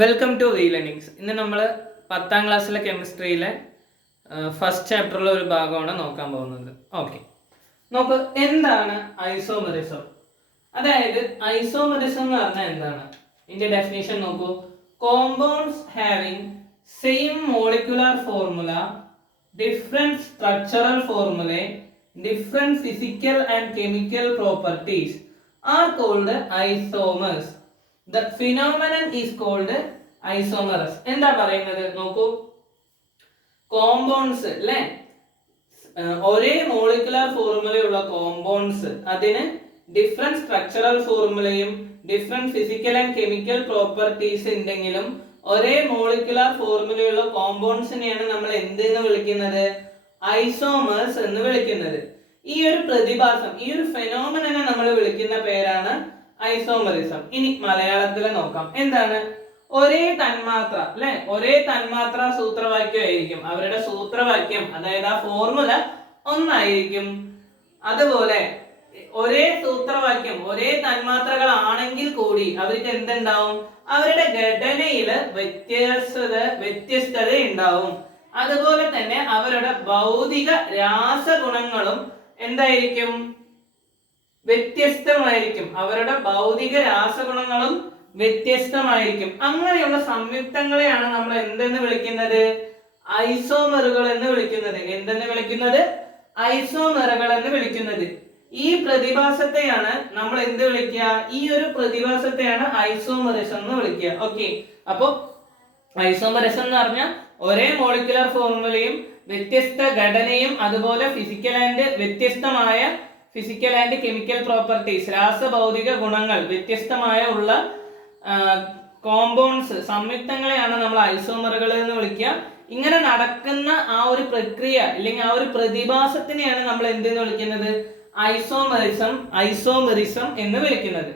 Welcome to V learnings. ഇന്ന് നമ്മൾ 10ാം ക്ലാസ്സിലെ കെമിസ്ട്രിയിലെ ഫസ്റ്റ് ചാപ്റ്ററിലെ ഒരു ഭാഗമാണ് നോക്കാൻ പോകുന്നത്. ഓക്കെ, നോക്ക്, എന്താണ് ഐസോമെറിസം? അതായത് ഐസോമെറിസം എന്ന് പറഞ്ഞാൽ എന്താണ്? ഇതിന്റെ ഡെഫിനേഷൻ നോക്കൂ. Compounds having same molecular formula, different structural formula, different physical and chemical properties are called isomers. The phenomenon is called isomers. എന്താ പറയുന്നത് നോക്കൂ, കോമ്പൗണ്ട്സ് അല്ലേ, ഒരേ മോളിക്കുലർ ഫോർമുലയുള്ള കോമ്പൗണ്ട്സ്, അതിന് ഡിഫറെന്റ് സ്ട്രക്ചറൽ ഫോർമുലയും different physical and chemical properties ഉണ്ടെങ്കിലും ഒരേ മോളിക്കുലർ ഫോർമുലയുള്ള കോമ്പൗണ്ട്സിനെയാണ് നമ്മൾ എന്തെന്ന് വിളിക്കുന്നത്? ഐസോമേഴ്സ് എന്ന് വിളിക്കുന്നത്. ഈ ഒരു പ്രതിഭാസം, ഈ ഒരു ഫെനോമിനനെ നമ്മൾ വിളിക്കുന്ന പേരാണ് ഐസോമെറിസം. ഇനി മലയാളത്തിൽ നോക്കാം. എന്താണ്? ഒരേ തന്മാത്ര അല്ലെ, ഒരേ തന്മാത്ര സൂത്രവാക്യമായിരിക്കും. അവരുടെ സൂത്രവാക്യം, അതായത് ആ ഫോർമുല ഒന്നായിരിക്കും. അതുപോലെ ഒരേ സൂത്രവാക്യം, ഒരേ തന്മാത്രകളാണെങ്കിൽ കൂടി അവർക്ക് എന്തുണ്ടാവും? അവരുടെ ഘടനയില് വ്യത്യസ്തത ഉണ്ടാവും. അതുപോലെ തന്നെ അവരുടെ ഭൗതിക രാസഗുണങ്ങളും എന്തായിരിക്കും? വ്യത്യസ്തമായിരിക്കും. അവരുടെ ഭൗതിക രാസഗുണങ്ങളും വ്യത്യസ്തമായിരിക്കും. അങ്ങനെയുള്ള സംയുക്തങ്ങളെയാണ് നമ്മൾ എന്തെന്ന് വിളിക്കുന്നത്? ഐസോമെറുകൾ എന്ന് വിളിക്കുന്നത്. എന്തെന്ന് വിളിക്കുന്നത്? ഐസോമെറുകൾ എന്ന് വിളിക്കുന്നത്. ഈ പ്രതിഭാസത്തെയാണ് നമ്മൾ എന്ത് വിളിക്കുക? ഈ ഒരു പ്രതിഭാസത്തെയാണ് ഐസോമെറിസം എന്ന് വിളിക്കുക. ഓക്കെ, അപ്പൊ ഐസോമെറിസം എന്ന് പറഞ്ഞാൽ ഒരേ മോളിക്കുലർ ഫോർമുലയും വ്യത്യസ്ത ഘടനയും അതുപോലെ വ്യത്യസ്തമായ ഫിസിക്കൽ ആൻഡ് കെമിക്കൽ പ്രോപ്പർട്ടീസ്, രാസഭൗതിക ഗുണങ്ങൾ വ്യത്യസ്തമായ ഉള്ള കോമ്പൗണ്ട്സ്, സംയുക്തങ്ങളെയാണ് നമ്മൾ ഐസോമറുകൾ എന്ന് വിളിക്കുക. ഇങ്ങനെ നടക്കുന്ന ആ ഒരു പ്രക്രിയ അല്ലെങ്കിൽ ആ ഒരു പ്രതിഭാസത്തിനെയാണ് നമ്മൾ എന്തെന്ന് വിളിക്കുന്നത്? ഐസോമെറിസം എന്ന് വിളിക്കുന്നത്.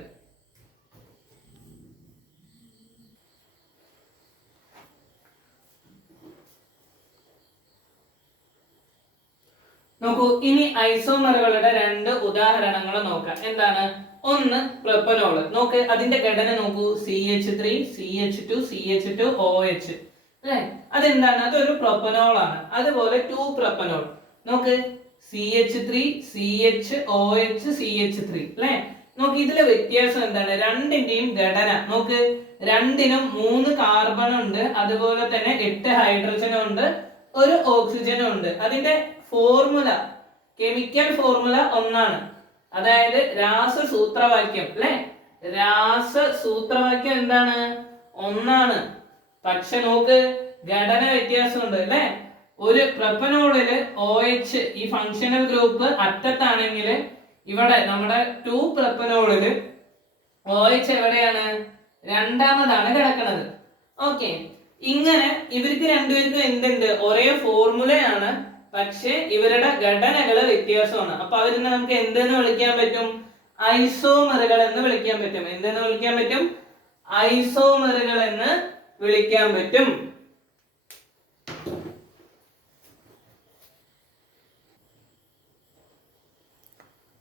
നോക്കൂ, ഇനി ഐസോമറുകളുടെ രണ്ട് ഉദാഹരണങ്ങൾ നോക്കാം. എന്താണ്? ഒന്ന് പ്രൊപ്പനോള്. നോക്ക്, അതിന്റെ ഘടന നോക്കൂ. CH3 CH2 CH2OH അല്ലെ, അതെന്താണ്? അതൊരു പ്രൊപ്പനോൾ ആണ്. അതുപോലെ 2 പ്രൊപ്പനോൾ. നോക്ക്, CH3 CHOH CH3 അല്ലെ. നോക്ക്, ഇതിലെ വ്യത്യാസം എന്താണ്? രണ്ടിന്റെയും ഘടന നോക്ക്. രണ്ടിനും 3 കാർബൺ ഉണ്ട്, അതുപോലെ തന്നെ 8 ഹൈഡ്രജനും ഉണ്ട്, ഒരു ഓക്സിജനും ഉണ്ട്. അതിന്റെ ഫോർമുല, കെമിക്കൽ ഫോർമുല ഒന്നാണ്. അതായത് രാസസൂത്രവാക്യം അല്ലെ, രാസസൂത്രവാക്യം എന്താണ്? ഒന്നാണ്. പക്ഷെ നോക്ക്, ഘടന വ്യത്യാസമുണ്ട് അല്ലെ. ഒരു പ്രൊപ്പനോളില് OH ഈ ഫങ്ഷണൽ ഗ്രൂപ്പ് അറ്റത്താണെങ്കിൽ ഇവിടെ നമ്മുടെ 2 പ്രൊപ്പനോളില് OH എവിടെയാണ്? രണ്ടാമതാണ് കിടക്കുന്നത്. ഓക്കെ, ഇങ്ങനെ ഇവർക്ക് രണ്ടുപേർക്കും എന്തുണ്ട്? ഒരേ ഫോർമുലയാണ്, പക്ഷെ ഇവരുടെ ഘടനകള് വ്യത്യാസമാണ്. അപ്പൊ അവരിന്ന് നമുക്ക് എന്തെന്ന് വിളിക്കാൻ പറ്റും? ഐസോമറുകൾ എന്ന് വിളിക്കാൻ പറ്റും. എന്തെന്ന് വിളിക്കാൻ പറ്റും? ഐസോമറുകൾ എന്ന് വിളിക്കാൻ പറ്റും.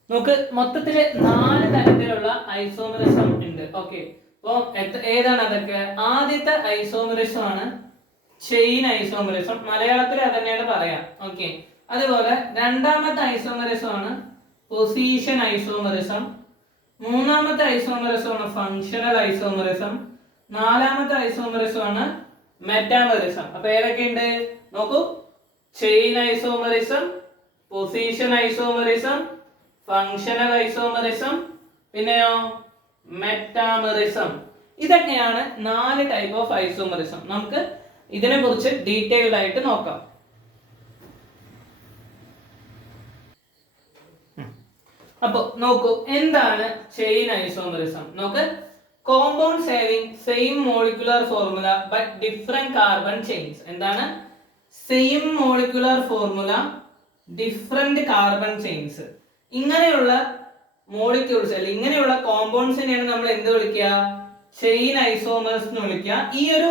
നമുക്ക് മൊത്തത്തില് 4 തരത്തിലുള്ള ഐസോമറിസം ഉണ്ട്. ഓക്കെ, അപ്പൊ ഏതാണ് അതൊക്കെ? ആദ്യത്തെ ഐസോമറിസം ആണ് ചെയിൻ ഐസോമറിസം. മലയാളത്തിൽ അത് തന്നെയാണ് പറയാം. ഓക്കെ, അതുപോലെ രണ്ടാമത്തെ ഐസോമറിസം ആണ് പൊസിഷൻ ഐസോമറിസം. മൂന്നാമത്തെ ഐസോമറിസം ആണ് ഫങ്ഷണൽ ഐസോമറിസം. നാലാമത്തെ ഐസോമറിസം ആണ് മെറ്റാമറിസം. അപ്പൊ ഏതൊക്കെയുണ്ട് നോക്കൂ. Chain isomerism, position isomerism, functional isomerism, പിന്നെയോ മെറ്റാമറിസം. ഇതൊക്കെയാണ് 4 ടൈപ്പ് ഓഫ് ഐസോമറിസം. നമുക്ക് ഇതിനെ കുറിച്ച് ഡീറ്റെയിൽഡ് ആയിട്ട് നോക്കാം. അപ്പൊ നോക്കൂ, എന്താണ് ചെയിൻ ഐസോമറിസം? നോക്ക്, compounds having same molecular formula but different carbon chains. എന്താണ്? Same molecular formula, different carbon chains. ഇങ്ങനെയുള്ള മോളിക്യൂൾസ് അല്ലെങ്കിൽ ഇങ്ങനെയുള്ള കോമ്പൗണ്ട്സിനെയാണ് നമ്മൾ എന്ത് വിളിക്കുക? ചെയിൻ ഐസോമേഴ്സ് എന്ന് വിളിക്കുക. ഈ ഒരു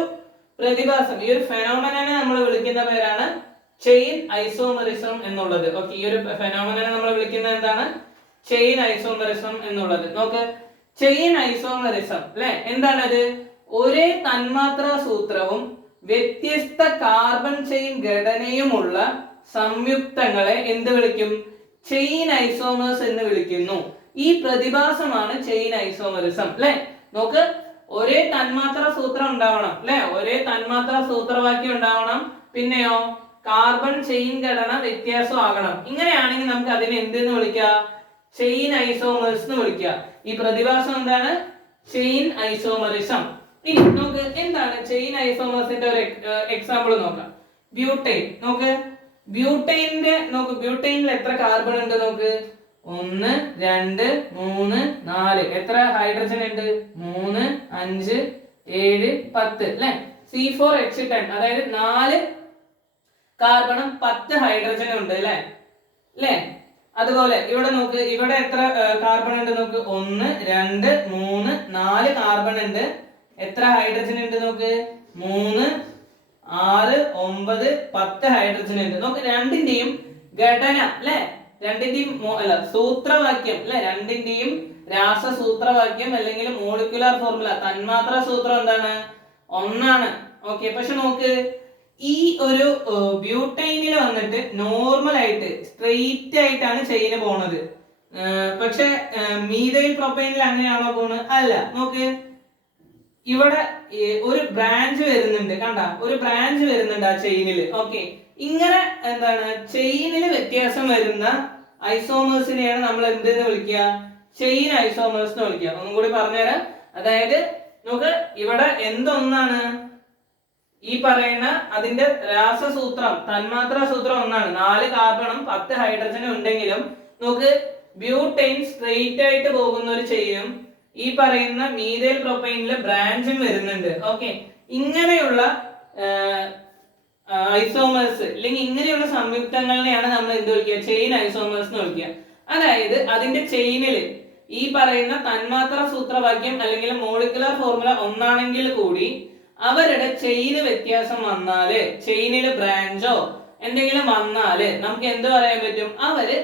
പ്രതിഭാസം, ഈ ഒരു ഫെനോമിനനെ നമ്മൾ വിളിക്കുന്ന പേരാണ് ചെയിൻ ഐസോമറിസം എന്നുള്ളത്. ഓക്കെ, ഈ ഒരു ഫെനോമിനനെ നമ്മൾ വിളിക്കുന്നത് എന്താണ്? ചെയിൻ ഐസോമറിസം എന്നുള്ളത്. നോക്ക്, ചെയിൻ ഐസോമറിസം അല്ലെ, എന്താണത്? ഒരേ തന്മാത്രാ സൂത്രവും വ്യത്യസ്ത കാർബൺ ചെയിൻ ഘടനയുമുള്ള സംയുക്തങ്ങളെ എന്ത് വിളിക്കും? ചെയിൻ ഐസോമേഴ്സ് എന്ന് വിളിക്കുന്നു. ഈ പ്രതിഭാസമാണ് ചെയിൻ ഐസോമറിസം. അല്ലെ, നോക്ക്, ഒരേ തന്മാത്രാ സൂത്രം ഉണ്ടാവണം, അല്ലെ, ഒരേ തന്മാത്രാ സൂത്രവാക്യം ഉണ്ടാവണം, പിന്നെയോ കാർബൺ ചെയിൻ ഘടന വ്യത്യാസമാകണം. ഇങ്ങനെയാണെങ്കിൽ നമുക്ക് അതിനെ എന്തെന്ന് വിളിക്കാം? ചെയിൻ ഐസോമേഴ്സ് എന്ന് വിളിക്കുക. ഈ പ്രതിഭാസം എന്താണ്? Chain isomerism. ഇനി നമുക്ക് എന്താണ് ചെയിൻ ഐസോമേഴ്സിന്റെ ഒരു എക്സാമ്പിൾ നോക്കാം. ബ്യൂട്ടൈൻ. നോക്ക്, ബ്യൂട്ടൈനിൽ എത്ര കാർബൺ ഉണ്ട്? നോക്ക്, 1 2 3 4. എത്ര ഹൈഡ്രജൻ ഉണ്ട്? 3 5 7 10, അല്ലെ? C4H10, അതായത് 4 കാർബണും 10 ഹൈഡ്രജനും ഉണ്ട്, അല്ലെ? അതുപോലെ ഇവിടെ നോക്ക്, ഇവിടെ എത്ര കാർബൺ ഉണ്ട്? നോക്ക്, 1 2 3 4 കാർബൺ ഉണ്ട്. എത്ര ഹൈഡ്രജൻ ഉണ്ട്? നോക്ക്, 3 6 9 10 ഹൈഡ്രജൻ ഉണ്ട്. നോക്ക്, രണ്ടിന്റെയും ഘടന, അല്ലെ, രണ്ടിന്റെയും സൂത്രവാക്യം, അല്ലെ, രണ്ടിന്റെയും രാസസൂത്രവാക്യം അല്ലെങ്കിൽ മോളിക്കുലാർ ഫോർമുല, തന്മാത്രാ സൂത്രം എന്താണ്? ഒന്നാണ്. ഓക്കെ, പക്ഷെ നോക്ക്, ഈ ഒരു ബ്യൂട്ടൈനിൽ വന്നിട്ട് നോർമൽ ആയിട്ട് സ്ട്രെയിറ്റ് ആയിട്ടാണ് ചെയിന് പോണത്. പക്ഷെ മീഥൈൽ പ്രൊപ്പൈനിൽ അങ്ങനെയാണോ പോണത്? അല്ല. നോക്ക്, ഇവിടെ ഒരു ബ്രാഞ്ച് വരുന്നുണ്ട്, കണ്ട, ഒരു ബ്രാഞ്ച് വരുന്നുണ്ട് ആ ചെയിനിൽ. ഓക്കെ, ഇങ്ങനെ എന്താണ് ചെയിനിൽ വ്യത്യാസം വരുന്ന ഐസോമേഴ്സിനെയാണ് നമ്മൾ എന്തെന്ന് വിളിക്കുക? ചെയിൻ ഐസോമേഴ്സ് എന്ന് വിളിക്കുക. ഒന്നും കൂടി പറഞ്ഞുതരാം. അതായത് നോക്ക്, ഇവിടെ എന്തൊന്നാണ്? ഈ പറയുന്ന അതിന്റെ രാസസൂത്രം, തന്മാത്രാ സൂത്രം ഒന്നാണ്. 4 കാർബണും 10 ഹൈഡ്രജനും ഉണ്ടെങ്കിലും നോക്ക്, ബ്യൂട്ടൈൻ സ്ട്രെയിറ്റ് ആയിട്ട് പോകുന്ന ഒരു ചെയിനും ഈ പറയുന്ന മീഥൈൽ പ്രൊപ്പൈനിലെ ബ്രാഞ്ചും വരുന്നുണ്ട്. ഓക്കെ, ഇങ്ങനെയുള്ള ഐസോമേഴ്സ് അല്ലെങ്കിൽ ഇങ്ങനെയുള്ള സംയുക്തങ്ങളെയാണ് നമ്മൾ എന്ത് വിളിക്കുക? ചെയിൻ ഐസോമേഴ്സ് എന്ന് വിളിക്കുക. അതായത് അതിന്റെ ചെയിനിൽ ഈ പറയുന്ന തന്മാത്രാ സൂത്രവാക്യം അല്ലെങ്കിൽ മോളിക്കുലർ ഫോർമുല ഒന്നാണെങ്കിൽ കൂടി അവരുടെ ചെയിന് വ്യത്യാസം വന്നാല്, ചെയിനില് ബ്രാഞ്ചോ എന്തെങ്കിലും വന്നാല് നമുക്ക് എന്ത് പറയാൻ പറ്റും? അവര്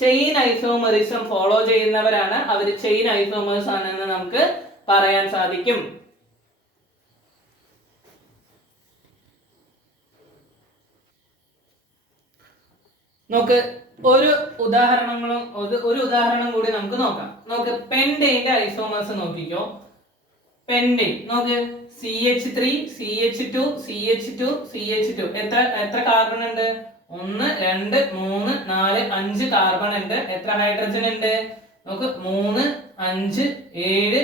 ചെയിൻ ഐസോമറിസം ഫോളോ ചെയ്യുന്നവരാണ്, അവര് ചെയിൻ ഐസോമേഴ്സ് ആണെന്ന് നമുക്ക് പറയാൻ സാധിക്കും. നോക്ക്, ഒരു ഉദാഹരണം കൂടി നമുക്ക് നോക്കാം. നോക്ക്, പെന്റൈന്റെ ഐസോമേഴ്സ് നോക്കിക്കോ. പെന്റൈൻ നോക്ക്, CH3 CH2 CH2 CH2. എത്ര കാർബൺ ഉണ്ട്? 1 2 3 4 5 കാർബൺ ഉണ്ട്. എത്ര ഹൈഡ്രജൻ ഉണ്ട്? നോക്ക്, 3 5 7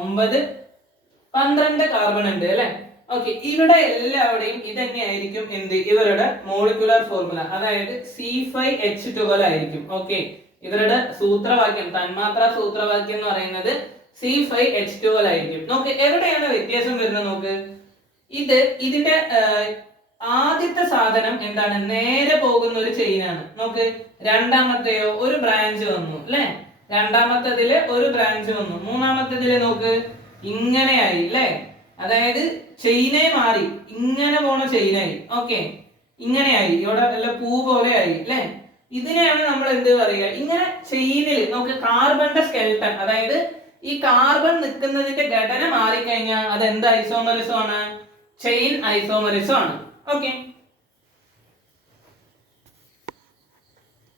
9 12 കാർബൺ ഉണ്ട്, അല്ലെ? ഓക്കെ, ഇവിടെ എല്ലാവരുടെയും ഇത് തന്നെയായിരിക്കും എന്ത്? ഇവരുടെ മോളിക്കുലർ ഫോർമുല, അതായത് C5H12 ആയിരിക്കും. ഓക്കെ, ഇവരുടെ സൂത്രവാക്യം, തന്മാത്രാ സൂത്രവാക്യം എന്ന് പറയുന്നത് C5H12 ആയിരിക്കും. നോക്ക്, എവിടെയാണ് വ്യത്യാസം വരുന്നത്? നോക്ക്, ഇതിന്റെ ആദ്യത്തെ സാധനം എന്താണ്? നേരെ പോകുന്ന ഒരു ചെയിനാണ്. നോക്ക്, രണ്ടാമത്തെയോ ഒരു ബ്രാഞ്ച് വന്നു, അല്ലെ? രണ്ടാമത്തേതില് ഒരു ബ്രാഞ്ച് വന്നു. മൂന്നാമത്തേതില് നോക്ക്, ഇങ്ങനെയായി, അല്ലെ? അതായത് ചെയിനെ മാറി, ഇങ്ങനെ പോണ ചെയിനായി. ഓക്കെ, ഇങ്ങനെയായി, ഇവിടെ വല്ല പൂ പോലെ ആയി, അല്ലെ? ഇതിനെയാണ് നമ്മൾ എന്ത് പറയുക? ഇങ്ങനെ ചെയിനിൽ നോക്ക്, കാർബണിന്റെ സ്കെൽട്ടൺ, അതായത് ഈ കാർബൺ നിൽക്കുന്നതിന്റെ ഘടന മാറിക്കഴിഞ്ഞാൽ അത് എന്ത് ഐസോമറിസം ആണ്? ചെയിൻ ഐസോമറിസം ആണ്. ഓക്കെ.